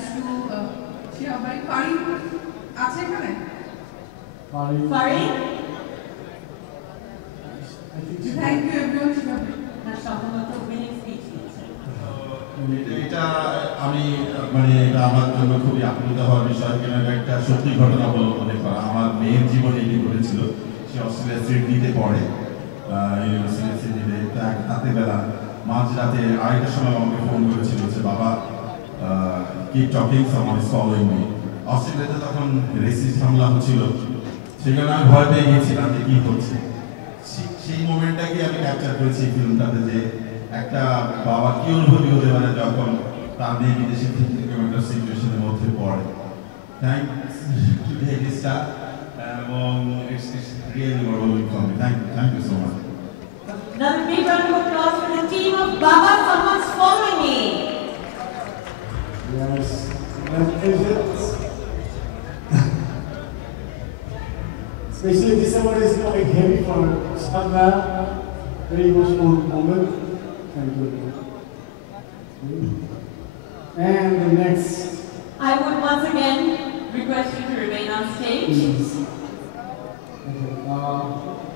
thanks to Shia Bhai. Farid, আছে এখানে? Farid? Thank you everyone. Shia Bhai. তার সম্ভবত winning speech দিয়েছে। এটা আমি মানে এটা আমার জন্য খুবই আপ্লুত হওয়ার বিষয়, কেন একটা সত্যি ঘটনা অবলম্বন করা। আমার মেয়ের জীবনে এটি ঘটেছিল। সে অস্ট্রেলিয়া সিডনিতে পড়ে, ইউনিভার্সিটি সিডনিতে। এক রাতে বেলা মাঝরাতে 2:30টার সময় আমাকে ফোন করেছিল যে বাবা keep talking, someone is following me. অস্ট্রেলিয়াতে তখন রেসিস্ট হামলা হচ্ছিল, সেখানে আমি ভয় পেয়ে গেছিলাম যে কি হচ্ছে। সেই মোমেন্টটাকে আমি ক্যাপচার করেছি ফিল্মটাতে, যে একটা বাবা কি অনুভূতি হতে পারে যখন তার মেয়ে বিদেশে থেকে একটা সিচুয়েশনের মধ্যে পড়ে। থ্যাংকস টু the staff এবং it's really overwhelming for me. Thank you so much. Another big round of applause for the team of Baba, Someone's Following Me. Yes, that is it. Especially December is like heavy for Sandra. Very emotional moment. Thank you. And the next. I would once again request you to remain on stage. Okay.